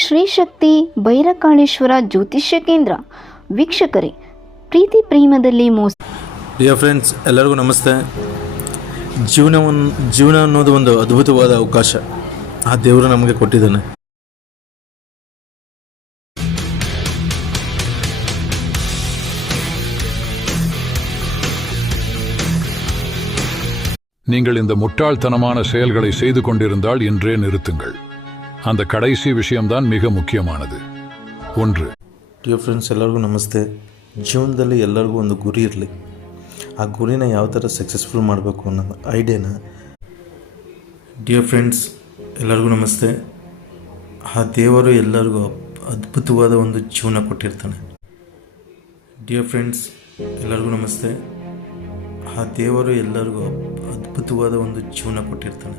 ಶ್ರೀ ಶಕ್ತಿ ಭೈರಕಾಳೇಶ್ವರ ಜ್ಯೋತಿಷ್ಯ ಕೇಂದ್ರ ವೀಕ್ಷಕರೇ, ಪ್ರೀತಿ ಪ್ರೇಮದಲ್ಲಿ ಮೋಸ. ಡಿಯರ್ ಫ್ರೆಂಡ್ಸ್, ಎಲ್ಲರಿಗೂ ನಮಸ್ತೆ. ಜೀವನ ಅನ್ನೋದು ಒಂದು ಅದ್ಭುತವಾದ ಅವಕಾಶ ಆ ದೇವರು ನಮಗೆ ಕೊಟ್ಟಿದ್ದಾನೆ. நீங்கள் இந்த முட்டாள்தனமான செயல்களை செய்து கொண்டிருந்தால் இன்றே நிறுத்துங்கள். அந்த கடைசி விஷயம்தான் மிக முக்கியமானது. 1. ಡಿಯರ್ ಫ್ರೆಂಡ್ಸ್, ಎಲ್ಲರಿಗೂ ನಮಸ್ತೆ. ಜೀವನದಲ್ಲಿ ಎಲ್ಲರಿಗೂ ಒಂದು ಗುರಿ ಇರಲಿ. ಆ ಗುರಿನ ಯಾವ ಥರ ಸಕ್ಸಸ್ಫುಲ್ ಮಾಡಬೇಕು ಅನ್ನೋ ಐಡಿಯಾನ. ಡಿಯರ್ ಫ್ರೆಂಡ್ಸ್, ಎಲ್ಲರಿಗೂ ನಮಸ್ತೆ. ಆ ದೇವರು ಎಲ್ಲರಿಗೂ ಅದ್ಭುತವಾದ ಒಂದು ಜೀವನ ಕೊಟ್ಟಿರ್ತಾನೆ. ಡಿಯರ್ ಫ್ರೆಂಡ್ಸ್, ಎಲ್ಲರಿಗೂ ನಮಸ್ತೆ. ಆ ದೇವರು ಎಲ್ಲರಿಗೂ ಅದ್ಭುತವಾದ ಒಂದು ಜೀವನ ಕೊಟ್ಟಿರ್ತಾನೆ.